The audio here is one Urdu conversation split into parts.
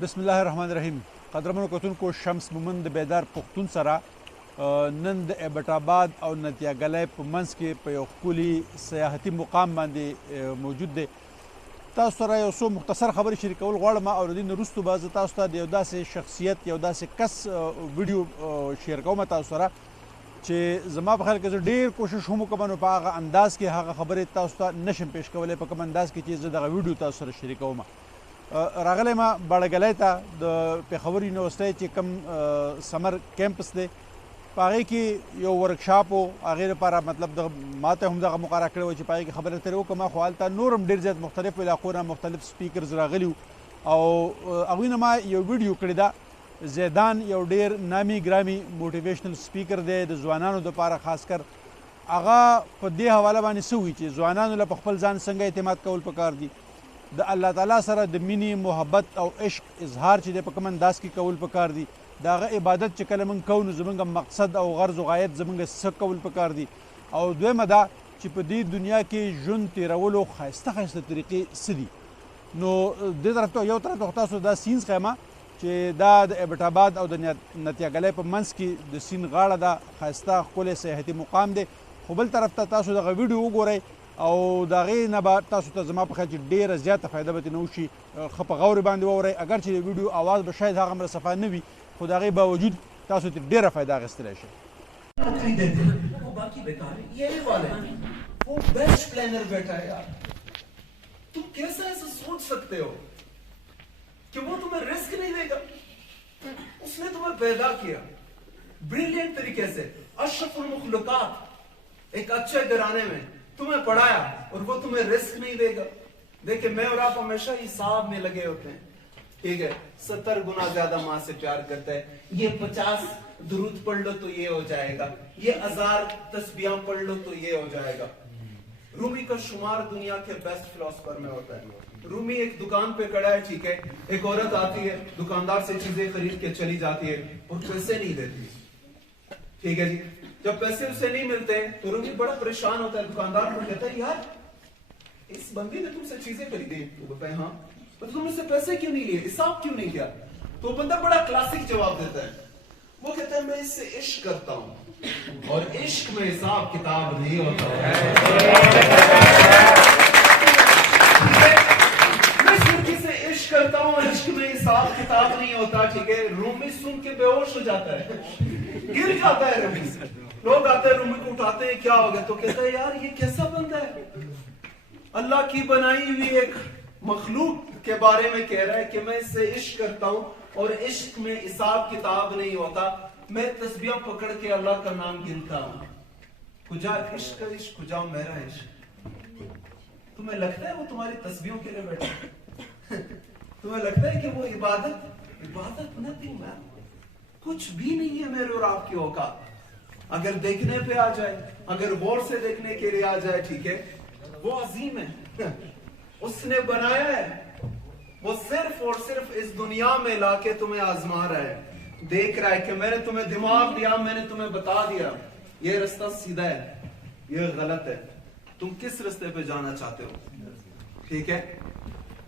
بسم الله الرحمن الرحیم. قدرمنو کتونکو شمس مومن د بیدار پښتون سره نن د ایبټ آباد او نتیاګلې په منځ کې په یو ښکلي سیاحتي مقام باندې موجود دی. تاسو سره یو څو مختصر خبرې شریکول غواړم او د دې نه وروسته به زه تاسو ته د یو داسې شخصیت یو داسې کس ویډیو شیر کوم تاسو سره چې زما په خیال کې زه ډېر کوشش هم وکړم نو په هغه انداز کې هغه خبرې تاسو ته نشم پیش کولی په کوم انداز کې چې زه دغه ویډیو تاسو سره شریکوم. راغلی ما باړګلی ته د پېښور یونیورسټۍ چې کوم سمر کیمپس دی په هغې کې یو ورکشاپ و هغې لپاره مطلب ما ته هم دغه مقرره کړی و چې په هغې کې خبرې اترې وکړم خو هلته نور هم ډېر زیات مختلفو علاقو نه مختلف سپیکرز راغلي وو او هغوی نه ما یو ویډیو کړې ده. زیدان یو ډېر نامي ګرامي موټیویشنل سپیکر دی د ځوانانو دپاره خاص کر هغه په دې حواله باندې څه وایي چې ځوانانو له په خپل ځان څنګه اعتماد کول پکار دي، د الله تعالی سره د مینې محبت او عشق اظهار چې دی په کوم انداز کې کول پکار دي، د هغه عبادت چې کله موږ کوو نو زموږ مقصد او غرض او غایت زموږ څه کول پکار دي، او دویمه دا چې په دې دنیا کې ژوند تېرولو ښایسته ښایسته طریقې څه دي. نو دې طرف ته یو طرف ته تاسو دا سینز ښیمه چې دا د ایبټ آباد او د نتیاګلې په منځ کې د سیند غاړه ده، ښایسته ښکلی سیاحتي مقام دی. خو بل طرف ته تاسو دغه ویډیو وګورئ او د هغې نه به تاسو ته زما په خیال چې ډېره زیاته فایده به ترې نه وشي، ښه په غورې باندې واورئ. اگر چې د ویډیو آواز به شاید هغه همره صفا نه وي خو د هغې باوجود تاسو ترې ډېره فایده اخیستلی شئ. وہ باقی بیکار ہے، یہ والے وہ بیسٹ پلانر بیٹھا ہے یار. تم کیسے ایسا سوچ سکتے ہو کہ وہ تمہیں رسک نہیں دے گا؟ اس نے تمہیں پیدا کیا بریلینٹ طریقے سے، اشرف المخلوقات، ایک اچھے گھرانے میں تمہیں پڑھایا اور وہ تمہیں رسک نہیں دے گا؟ دیکھیں میں اور آپ ہمیشہ حساب میں لگے ہوتے ہیں، ٹھیک ہے، 70 گنا زیادہ ماں سے پیار کرتا ہے، یہ 50 درود پڑھ لو تو یہ ہو جائے گا، یہ 1000 تسبیحاں پڑھ لو تو یہ ہو جائے گا. رومی کا شمار دنیا کے بیسٹ فلاسفر میں ہوتا ہے. رومی ایک دکان پہ کھڑا ہے، ٹھیک ہے، ایک عورت آتی ہے دکاندار سے چیزیں خرید کے چلی جاتی ہے اور پیسے نہیں دیتی، ٹھیک ہے جی. جب پیسے اسے نہیں ملتے تو رومی بڑا پریشان ہوتا ہے، دکاندار کو کہتا ہے یار اس بندی نے تم سے چیزیں خریدی، وہ بتائے ہاں، تو تم سے پیسے کیوں نہیں لیے، حساب کیوں نہیں کیا؟ تو بندہ بڑا کلاسک جواب دیتا ہے، وہ کہتا ہے میں اس سے عشق کرتا ہوں اور عشق میں حساب کتاب نہیں ہوتا ہے. میں لڑکی سے عشق کرتا ہوں اور عشق میں حساب کتاب نہیں ہوتا، ٹھیک ہے. رومی سن کے بے ہوش ہو جاتا ہے، گر جاتا ہے رومی. لوگ آتے ہیں رومی کو اٹھاتے ہیں، کیا ہو گیا؟ تو کہتا ہے یار یہ کیسا بندہ ہے، اللہ کی بنائی ہوئی ایک مخلوق کے بارے میں کہہ رہا ہے کہ میں اس سے عشق کرتا ہوں اور عشق میں حساب کتاب نہیں ہوتا، میں تسبیحاں پکڑ کے اللہ کا نام گنتا ہوں. کجا عشق کا عشق، کجا میرا عشق. تمہیں لگتا ہے وہ تمہاری تسبیحوں کے لیے بیٹھا؟ تمہیں لگتا ہے کہ وہ عبادت نتھنگ مین، کچھ بھی نہیں ہے میرے اور آپ کی اوقات. اگر دیکھنے پہ آ جائے، اگر غور سے دیکھنے کے لیے آ جائے، ٹھیک ہے، وہ عظیم ہے، اس نے بنایا ہے، وہ صرف اور صرف اس دنیا میں لا کے تمہیں آزما رہا ہے. دیکھ رہا ہے کہ میں نے تمہیں دماغ دیا، میں نے تمہیں بتا دیا یہ رستہ سیدھا ہے، یہ غلط ہے، تم کس رستے پہ جانا چاہتے ہو، ٹھیک ہے.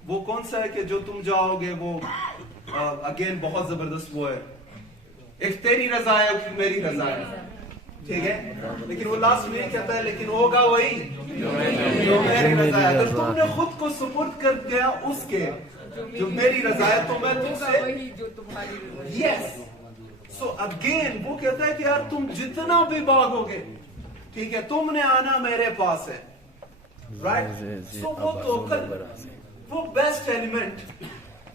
وہ کون سا ہے کہ جو تم جاؤ گے وہ اگین بہت زبردست وہ ہے، ایک تیری رضا ہے ایک میری رضا ہے، ٹھیک ہے. لیکن وہ لاسٹ میں کہتا ہے لیکن ہوگا وہی جو میری رضا ہے. اگر تم نے خود کو سپرد کر دیا اس کے جو میری رضا ہے تو میں تم سے یس. سو اگین وہ کہتا ہے کہ یار تم جتنا بھی بھاگو گے، ٹھیک ہے، تم نے آنا میرے پاس ہے، رائٹ. سو وہ توکل، وہ بیسٹ ایلیمنٹ،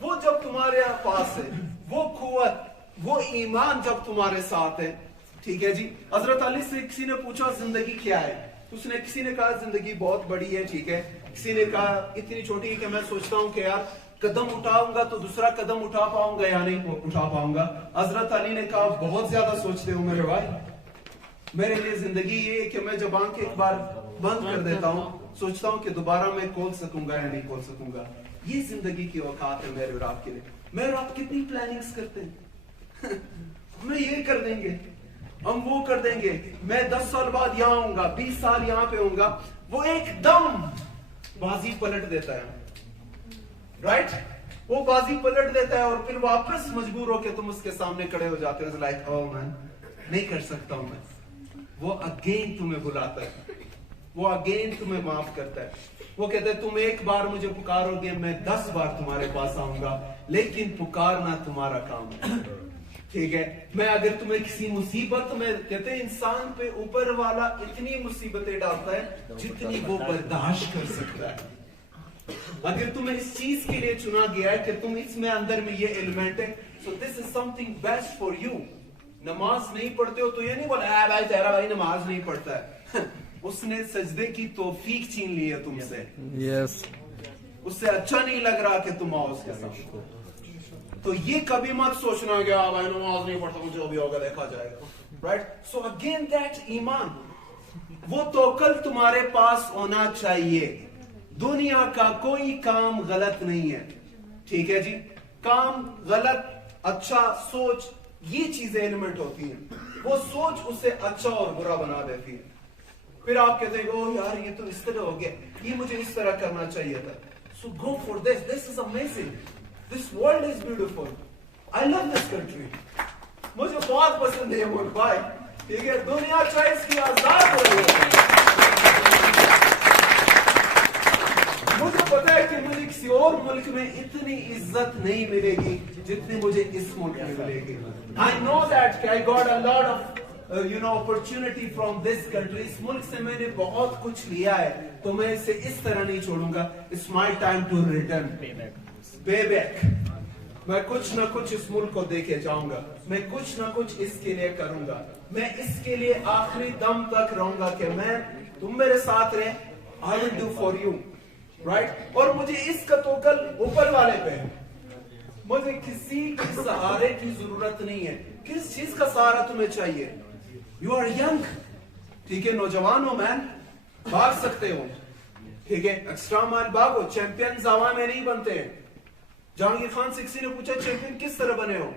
وہ جب تمہارے پاس ہے، وہ قوت، وہ ایمان جب تمہارے ساتھ ہے، ٹھیک ہے جی. حضرت علی سے کسی نے پوچھا زندگی کیا ہے، اس نے کسی نے کہا زندگی بہت بڑی ہے، ٹھیک ہے. کسی نے کہا اتنی چھوٹی ہے کہ میں سوچتا ہوں کہ یار قدم اٹھاؤں گا تو دوسرا قدم اٹھا پاؤں گا یا نہیں اٹھا پاؤں گا. حضرت علی نے کہا بہت زیادہ سوچتے ہو میرے بھائی، میرے لیے زندگی یہ ہے کہ میں جب آنکھ ایک بار بند کر دیتا ہوں سوچتا ہوں کہ دوبارہ میں کھول سکوں گا یا نہیں کھول سکوں گا. یہ زندگی کی اوقات ہے میرے اور آپ کے لیے. میں اور آپ کتنی پلاننگز کرتے ہیں، میں یہ کر دیں گے، ہم وہ کر دیں گے، میں 10 سال بعد یہاں ہوں گا، 20 سال یہاں پہ ہوں گا. وہ ایک دم بازی پلٹ دیتا ہے، رائٹ. وہ بازی پلٹ دیتا ہے اور پھر واپس مجبور ہو کہ تم اس کے سامنے کھڑے ہو جاتے ہو لائک او مین نہیں کر سکتا ہوں میں. وہ اگین تمہیں بلاتا ہے, وہ اگین تمہیں معاف کرتا ہے. وہ کہتا ہے تم ایک بار مجھے پکارو گے, میں 10 بار تمہارے پاس آؤں گا, لیکن پکارنا تمہارا کام ہے. ٹھیک ہے, میں اگر تمہیں کسی مصیبت میں, کہتے ہیں انسان پہ اوپر والا اتنی مصیبتیں ڈالتا ہے جتنی وہ برداشت کر سکتا ہے. اگر تمہیں اس چیز کے لیے چنا گیا ہے کہ تم اس میں اندر میں یہ ایلیمنٹ ہے, so this is something best for you. نماز نہیں پڑھتے ہو تو یہ نہیں بولا اے بھائی تیرا بھائی نماز نہیں پڑھتا ہے. اس نے سجدے کی توفیق چھین لی ہے تم سے. یس, اس سے اچھا نہیں لگ رہا کہ تم آؤ اس کے ساتھ. تو یہ کبھی مت سوچنا کہ بھائی نماز نہیں پڑھتا, مجھے جو بھی ہوگا دیکھا جائے گا. رائٹ, سو اگین دیٹ ایمان, وہ توکل تمہارے پاس ہونا چاہیے. دنیا کا کوئی کام غلط نہیں ہے. ٹھیک ہے جی, کام غلط, اچھا, سوچ, یہ چیزیں ایلیمنٹ ہوتی ہیں. وہ سوچ اسے اچھا اور برا بنا دیتی ہے. پھر آپ کہتے ہیں او یار یہ تو اس طرح ہو گیا, یہ مجھے اس طرح کرنا چاہیے تھا. So go for this, this is amazing, this world is beautiful, I love this country. مجھے بہت پسند ہے یہ ملک بھائی. ٹھیک ہے, دنیا چوائس کی آزاد ہو رہی ہے. مجھے پتا ہے کہ مجھے کسی اور ملک میں اتنی عزت نہیں ملے گی جتنی مجھے اس ملک میں ملے گی. I know that I got a lot of opportunity from this country. اس ملک سے میں نے بہت کچھ لیا ہے, تو میں اسے اس طرح نہیں چھوڑوں گا. It's my time to return, pay back. میں کچھ نہ کچھ اس ملک کو دے کے جاؤں گا, میں کچھ نہ کچھ اس کے لیے کروں گا, میں اس کے لیے آخری دم تک رہوں گا کہ میں, تم میرے ساتھ رہے, I will do for you. Right, اور مجھے اس کا توکل اوپر والے پہ ہے. مجھے کسی کے سہارے کی ضرورت نہیں ہے. کس چیز کا سہارا تمہیں چاہیے؟ You are young. ٹھیک ہے, نوجوان ہو مین, بھاگ سکتے ہو. ٹھیک ہے, ایکسٹرا مائل بھاگو. چیمپئن ہوا میں نہیں بنتے ہیں. جہانگیر خان سکسی نے پوچھا چیمپئن کس طرح بنے ہو؟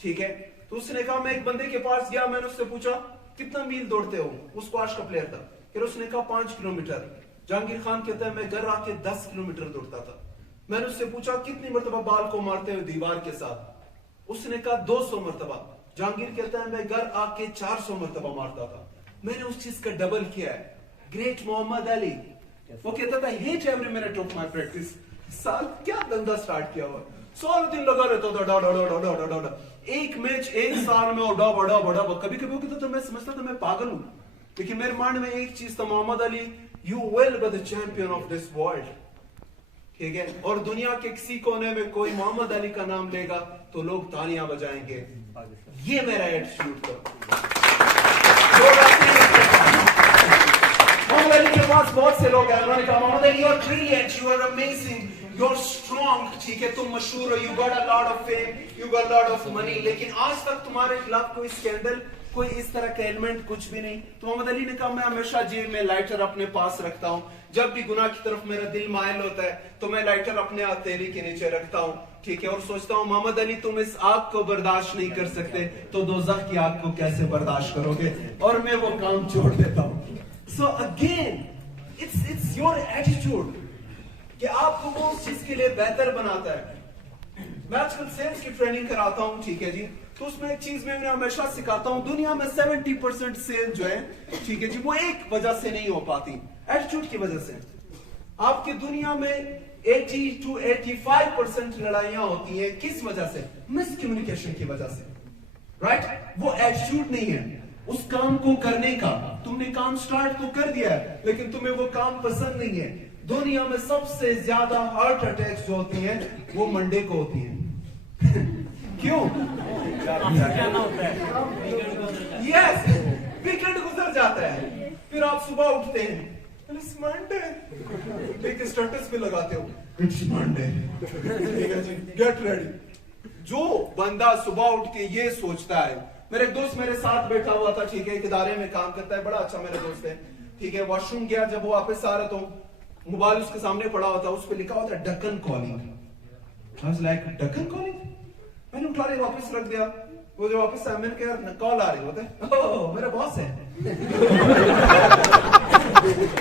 ٹھیک ہے, تو اس نے کہا میں ایک بندے کے پاس گیا, میں نے اس سے پوچھا کتنا میل دوڑتے ہو, اس اسکواش کا پلیئر تھا. پھر اس نے کہا 5 کلومیٹر. جہانگیر خان کہتا ہے میں گھر آ کے 10 کلومیٹر دوڑتا تھا. میں نے اس سے پوچھا کتنی مرتبہ بال کو مارتے ہوئے دیوار کے ساتھ, اس نے کہا 200 مرتبہ. جہانگیر کہتا ہے میں گھر آ کے 400 مرتبہ مارتا تھا. میں نے اس چیز کا ڈبل کیا ہے. گریٹ محمد علی, وہ کہتا تھا hate every minute of my practice. سال کیا دندہ سٹارٹ کیا ہوا, 100 دن لگا رہتا تھا ڈا ڈا ڈا ڈا ڈا ڈا, ایک میچ ایک سال میں ڈا بڑا بڑا. کبھی کبھی وہ کہتا تھا میں سمجھتا تھا میں پاگل ہوں, لیکن میرے مائنڈ میں ایک چیز تھا, محمد علی you will be the champion of this world. ٹھیک ہے, اور دنیا کے کسی کونے میں کوئی محمد علی کا نام لے گا تو لوگ تالیاں بجائیں گے. یہ میرا ایٹیٹیوڈ تھا. محمد علی کے پاس بہت سے لوگ ہیں, انہوں نے کہا محمد علی you are brilliant, you are amazing, you are strong. ٹھیک ہے, تم مشہور ہو, you got a lot of fame, you got a lot of money, لیکن آج تک تمہارے خلاف کوئی اسکینڈل, کوئی اس طرح کا ایلیمنٹ کچھ بھی نہیں. تو محمد علی نے کہا میں ہمیشہ جیب میں لائٹر اپنے پاس رکھتا ہوں, جب بھی گناہ کی طرف میرا دل مائل ہوتا ہے تو میں لائٹر اپنے ہتھیلی کے نیچے رکھتا ہوں. ٹھیک ہے, اور سوچتا ہوں محمد علی تم اس آگ کو برداشت نہیں کر سکتے تو دوزخ کی آگ کو کیسے برداشت کرو گے, اور میں وہ کام چھوڑ دیتا ہوں. So again it's your attitude کہ آپ کو وہ اس چیز کے لیے بہتر بناتا ہے. میں آج کل سیلز کی ٹریننگ کراتا ہوں. ٹھیک ہے جی, تو اس میں ایک چیز میں انہیں ہمیشہ سکھاتا ہوں, دنیا میں 70% سیل جو ہے, ٹھیک ہے جی, وہ ایک وجہ سے نہیں ہو پاتی, ایٹیٹیوڈ کی وجہ سے. آپ کی دنیا میں 80 to 85% لڑائیاں ہوتی ہیں, کس وجہ سے؟ مس کمیونیکیشن کی وجہ سے. رائٹ, وہ ایٹیٹیوڈ نہیں ہے اس کام کو کرنے کا. تم نے کام سٹارٹ تو کر دیا ہے, لیکن تمہیں وہ کام پسند نہیں ہے. دنیا میں سب سے زیادہ ہارٹ اٹیکس جو ہوتی ہیں وہ منڈے کو ہوتی ہیں. کیوں؟ یس, ویکینڈ گزر جاتا ہے, پھر آپ صبح اٹھتے ہیں, اٹس منڈے, ایک اسٹیٹس پہ لگاتے ہو اٹس منڈے, گیٹ ریڈی. جو بندہ صبح اٹھ کے یہ سوچتا ہے, میرے دوست میرے ساتھ بیٹھا ہوا تھا, ٹھیک ہے, ایک ادارے میں کام کرتا ہے, بڑا اچھا میرا دوست ہے. ٹھیک ہے, واش روم گیا, جب وہ واپس آ رہا تو موبائل اس کے سامنے پڑا ہوتا, اس پہ لکھا ہوتا ہے Deccan calling. I was like, Deccan calling. میں نے اٹھا رہے واپس رکھ دیا. وہ جو واپس آیا, میں نے کہا یار کال آ رہی ہوتا ہے, میرا باس ہے,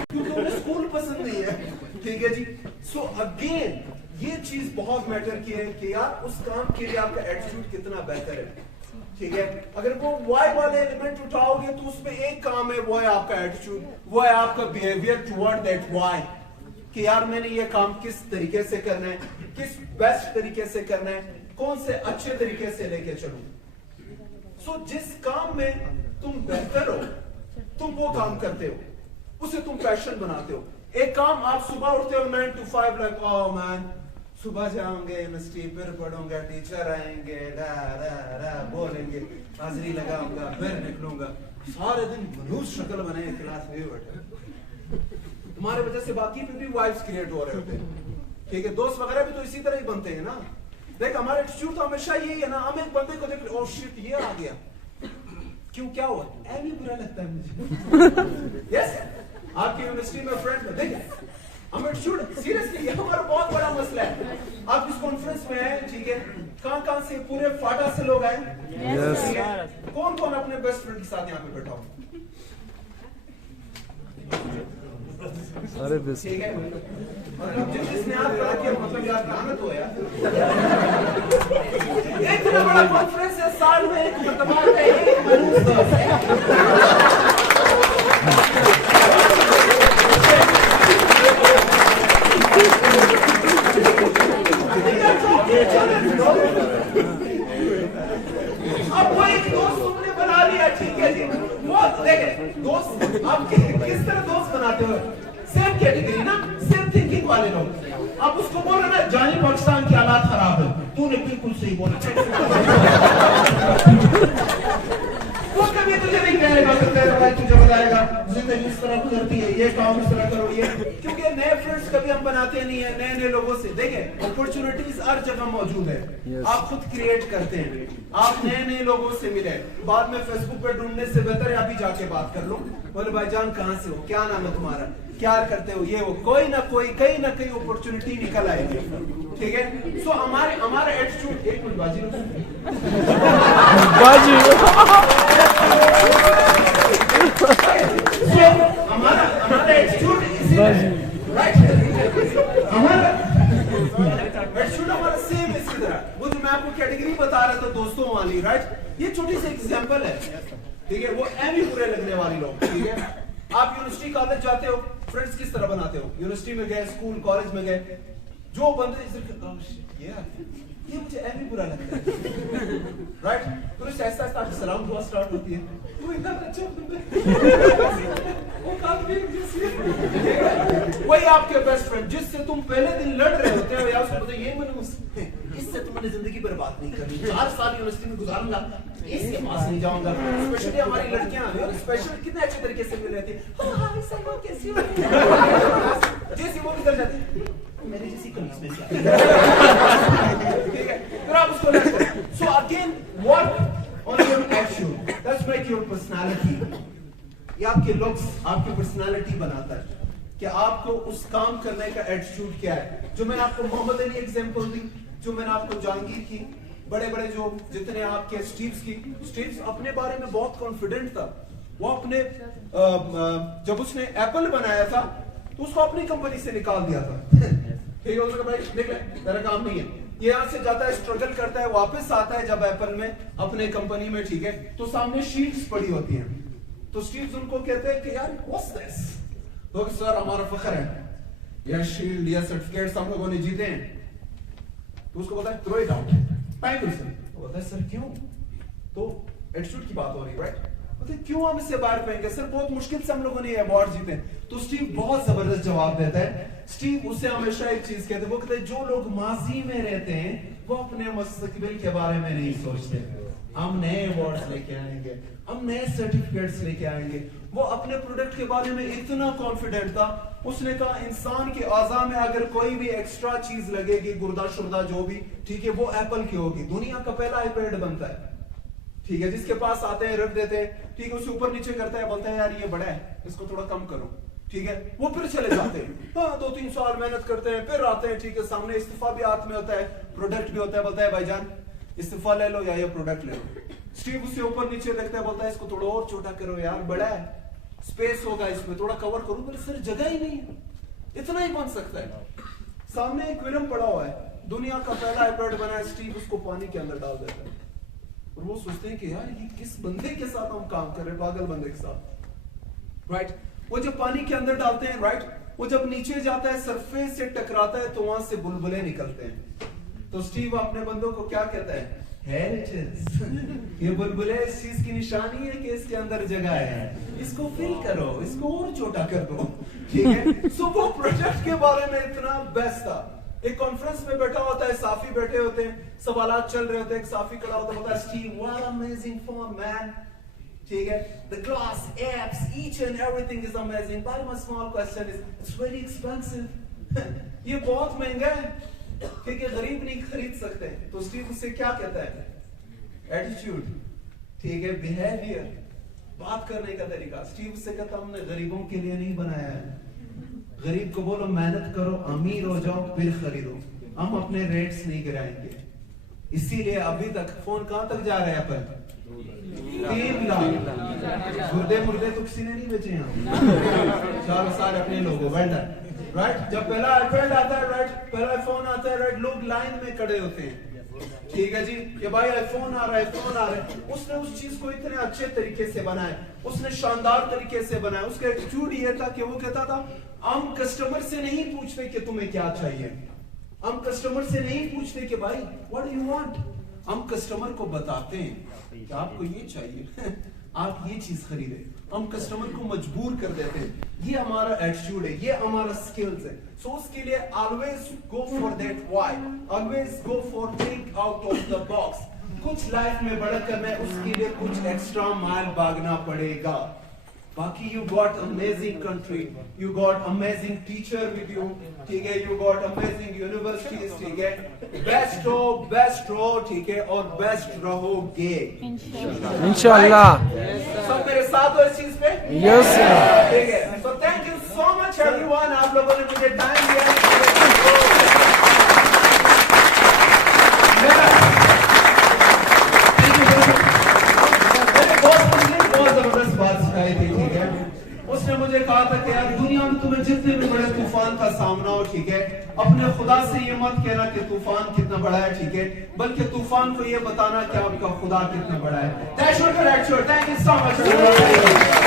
کیونکہ انہیں اسکول پسند نہیں ہے. ٹھیک ہے جی. سو اگین یہ چیز بہت میٹر کی ہے کہ یار اس کام کے لیے آپ کا ایٹیٹیوڈ کتنا بہتر ہے. ٹھیک ہے, اگر وہ وائی والے ایلیمنٹ اٹھاؤ گے تو اس میں ایک کام ہے, وہ ہے آپ کا ایٹیٹیوڈ, وہ ہے آپ کا بیہیویئر ٹوورڈ دیٹ وائی, کہ یار میں نے یہ کام کس طریقے سے کرنا ہے, کس بیسٹ طریقے سے کرنا ہے, کون سے اچھے طریقے سے لے کے چلوں. سو جس کام میں تم بہتر ہو تم وہ کام کرتے ہو, اسے تم پیشن بناتے ہو. ایک کام آپ صبح اٹھتے ہو 9 to 5 like oh man صبح جاؤں گے یونیورسٹی, پھر پڑھوں گا, ٹیچر آئیں گے, بولیں گے, حاضری لگاؤں گا, پھر نکلوں گا, سارے دن منوس شکل بنے کلاس میں بیٹھے. تمہارے وجہ سے باقی پہ بھی وائبس کریٹ ہو رہے ہوتے ہیں. ٹھیک ہے, دوست وغیرہ بھی تو اسی طرح ہی بنتے ہیں نا. دیکھ ہمارا ایٹیٹیوڈ تو ہمیشہ یہی ہے نا, ہم ایک بندے کو دیکھ او شٹ یہ آ گیا, کیوں کیا ہوا, ایوی برا لگتا ہے مجھے. یس آپ کی یونیورسٹی میں فرینڈ میں دیکھیں ہم ایٹیٹیوڈ سیریسلی یہ ہمارا بہت بڑا مسئلہ ہے. آپ اس کانفرنس میں ہیں, ٹھیک ہے, کہاں سے پورے فاٹا سے لوگ آئے, کون کون اپنے بیسٹ فرینڈ کے ساتھ یہاں پہ بیٹھا ہوں, ٹھیک ہے, مطلب جس نے آپ کہا کہ مطلب یار لعنت ہو یار, اتنا بڑا کانفرنس ہے, سال میں ایک مرتبہ کا ایک منوس اب وہ ایک دوست تم نے بنا لیا, ٹھیک ہے جی, وہ دیکھیں دوست آپ کس طرح دوست بناتے ہو, سیم کیٹیگری نا, سیم تھنکنگ والے لوگ. آپ اس کو بول رہے نا جانی پاکستان کے حالات خراب ہے, تو نے بالکل صحیح بولا, وہ کبھی تجھے نہیں کہے گا کہ تیرا بھائی تجھے بتائے گا زندگی اس طرح گزرتی ہے, یہ کام اس طرح کرو, یہ کیونکہ نئے فرینڈز کبھی ہم بناتے نہیں ہیں نئے لوگوں سے. دیکھیں اپرچونٹیز ہر جگہ موجود ہے, آپ خود کریٹ کرتے ہیں, آپ نئے لوگوں سے ملے, بعد میں فیس بک پہ ڈھونڈنے سے بہتر ہے ابھی جا کے بات کر لوں, بولے بھائی جان کہاں سے ہو, کیا نام ہے تمہارا, کیا کرتے ہو, یہ وہ کوئی نہ کوئی کہیں نہ کہیں اپرچونٹی نکل آئے گی. ٹھیک ہے, سو ہمارا ایٹیٹیوڈ, ایک منٹ باجی ہمارا ایٹیٹیوڈ ہمارا سیم اس کی طرح, وہ جو میں آپ کو کیٹیگری بتا رہا تھا دوستوں والی, رائٹ, یہ چھوٹی سی ایگزامپل ہے. ٹھیک ہے, وہ ایوی برے لگنے والی لوگ. ٹھیک ہے, آپ یونیورسٹی کالج جاتے ہو, فرینڈز کس طرح بناتے ہو, یونیورسٹی میں گئے, اسکول کالج میں گئے, جو بندے یہ مجھے ایوی برا لگتا ہے, رائٹ, پھر اس ایسا ایسا سلام دعا سٹارٹ ہوتی ہے, وہ اتنا اچھا وہی آپ کے بیسٹ فرینڈ جس سے تم پہلے دن لڑ رہے ہوتے ہو, یا اس کو بتائیں یہ منوس, اس سے تم نے زندگی برباد نہیں کرنی, 4 سال یونیورسٹی میں گزاروں گا, اس کے پاس نہیں جاؤں گا. اسپیشلی ہماری لڑکیاں اسپیشل کتنے اچھے طریقے سے مل رہتی ہیں, جیسی وہ نکل جاتی ہے میری جیسی کمیز میں کیا, ٹھیک ہے, پھر آپ اس کو لڑتے ہیں. So again work on your attitude, that's make your personality. یہ آپ کے لکس, آپ کی پرسنالٹی بناتا ہے کہ آپ کو اس کام کرنے کا ایٹیٹیوڈ کیا ہے. جو میں نے آپ کو محمد علی ایگزامپل دی, جو میں نے آپ کو جہانگیر کی, بڑے جو جتنے آپ کے اسٹیوز اپنے بارے میں بہت کانفیڈنٹ تھا. وہ اپنے جب اس نے ایپل بنایا تھا تو اس کو اپنی کمپنی سے نکال دیا تھا. ٹھیک ہے, اس نے کہا بھائی دیکھ لے تیرا کام نہیں ہے, یہ یہاں سے جاتا ہے, اسٹرگل کرتا ہے, واپس آتا ہے جب ایپل میں اپنے کمپنی میں, ٹھیک ہے, تو سامنے شیٹس پڑی ہوتی ہیں, تو اسٹیوز ان کو کہتے ہیں کہ یار what's this, تو سر ہمارا فخر ہے, یہ شیلڈ یا سرٹیفکیٹس ہم لوگوں نے جیتے ہیں. تو اس کو بتا ہے throw it out, پھینک دو اسے. وہ بتا ہے سر کیوں, تو ایٹیٹیوڈ کی بات ہو رہی ہے, رائٹ, کیوں ہم اس سے باہر پھینکے, سر بہت مشکل سے ہم لوگوں نے یہ ایوارڈ جیتے. تو اسٹیو بہت زبردست جواب دیتا ہے. اسٹیو اسے ہمیشہ ایک چیز کہتے ہیں, وہ کہتے ہیں جو لوگ ماضی میں رہتے ہیں وہ اپنے مستقبل کے بارے میں نہیں سوچتے. ہم نئے ایوارڈز لے کے آئیں گے, ہم نئے سرٹیفکیٹس لے کے آئیں گے. وہ اپنے پروڈکٹ کے بارے میں اتنا کانفیڈنٹ تھا, اس نے کہا انسان کے اعضاء میں اگر کوئی بھی ایکسٹرا چیز لگے گی, گردہ شردہ جو بھی, ٹھیک ہے, وہ ایپل کی ہوگی. دنیا کا پہلا آئی پیڈ بنتا ہے, ٹھیک ہے, جس کے پاس آتے ہیں رکھ دیتے ہیں, ٹھیک ہے, اسے اوپر نیچے کرتا ہے, بولتا ہے یار یہ بڑا ہے, اس کو تھوڑا کم کرو, ٹھیک ہے, وہ پھر چلے جاتے ہیں, ہاں 2-3 سال محنت کرتے ہیں, پھر آتے ہیں, ٹھیک ہے, سامنے استعفیٰ بھی ہاتھ میں ہوتا ہے, پروڈکٹ بھی ہوتا ہے, بولتا ہے بھائی جان استعفیٰ لے لو یا یہ پروڈکٹ لے لو. اسٹیو اسے اوپر نیچے دیکھتا ہے, بولتا ہے اس کو تھوڑا اور چھوٹا کرو یار, بڑا ہے, اسپیس ہوگا اس میں, تھوڑا کور کروں. بولے سر جگہ ہی نہیں ہے, اتنا ہی بن سکتا ہے. سامنے ایکویریم پڑا ہوا ہے, دنیا کا پہلا آئیپیڈ بنا ہے اسٹیو, اس کو پانی کے اندر ڈال دیتا ہے, اور وہ سوچتے ہیں کہ یار یہ کس بندے کے ساتھ ہم کام کر رہے ہیں, پاگل بندے کے ساتھ, رائٹ. وہ جب پانی کے اندر ڈالتے ہیں, رائٹ, وہ جب نیچے جاتا ہے سرفیس سے ٹکراتا ہے تو وہاں سے بلبلے نکلتے ہیں. تو اسٹیو اپنے بندوں کو کیا کہتا ہے, یہ بلبلے اس چیز کی نشانی ہے کہ اس کے اندر جگہ ہے, اس کو فل کرو, اس کو اور چھوٹا کر دو, ٹھیک ہے. سو وہ پروجیکٹ کے بارے میں اتنا بیسٹ تھا. ایک کانفرنس میں بیٹھا ہوتا ہے, صحافی بیٹھے ہوتے ہیں, سوالات چل رہے ہوتے ہیں, ایک صحافی کھڑا ہوتا ہے, Steve what amazing phone man, ٹھیک ہے, the glass apps each and everything is amazing, but my small question is it's very expensive. یہ بہت مہنگا ہے کیونکہ غریب نہیں خرید سکتے. تو اسٹیو اس سے کیا کہتا ہے, ایٹیٹیوڈ, ٹھیک ہے, بیہیویئر, بات کرنے کا طریقہ. اسٹیو سے کہتا ہم نے غریبوں کے لیے نہیں بنایا ہے, غریب کو بولو محنت کرو, امیر ہو جاؤ, پھر خریدو, ہم اپنے ریٹس نہیں گرائیں گے. اسی لیے ابھی تک فون کہاں تک جا رہے ہیں اپن, 3 لاکھ. گردے مردے تو کسی نے نہیں بیچے یہاں, 4 سال اپنے لوگوں وینڈر, رائٹ. جب پہلا آئی پیڈ آتا ہے, رائٹ, پہلا آئی فون آتا ہے, رائٹ, لوگ لائن میں کھڑے ہوتے ہیں, ٹھیک ہے جی, کہ بھائی آئی فون آ رہا ہے, فون آ رہا ہے. اس نے اس چیز کو اتنے اچھے طریقے سے بنایا, اس نے شاندار طریقے سے بنایا. اس کا ایٹیٹیوڈ یہ تھا کہ وہ کہتا تھا ہم کسٹمر سے نہیں پوچھتے کہ تمہیں کیا چاہیے, ہم کسٹمر سے نہیں پوچھتے کہ بھائی what do you want, ہم کسٹمر کو بتاتے ہیں کہ آپ کو یہ چاہیے, آپ یہ چیز خریدیں. ہم کسٹمر کو مجبور کر دیتے ہیں. یہ ہمارا ایٹیٹیوڈ ہے, یہ ہمارا سکلز ہے. سو اس کے لیے always go for that why, always go for think out of the box. کچھ لائف میں بڑا کرنا ہے, اس کے لیے کچھ ایکسٹرا مائل بھاگنا پڑے گا. باقی you got amazing country, you got amazing teacher with you, ٹھیک ہے, you got amazing universities, ٹھیک ہے, best ہو, ٹھیک ہے, اور بیسٹ رہو گے انشاءاللہ. سب میرے ساتھ ہو اس چیز پہ, یس سر. ٹھیک ہے. So thank you so much everyone, آپ لوگوں نے مجھے ٹائم دیا. اس نے مجھے کہا تھا کہ یار دنیا میں تمہیں جتنے بھی بڑے طوفان کا سامنا ہو, ٹھیک ہے, اپنے خدا سے یہ مت کہنا کہ طوفان کتنا بڑا ہے, ٹھیک ہے, بلکہ طوفان کو یہ بتانا کہ آپ کا خدا کتنا بڑا ہے. That's your correct word. Thank you so much.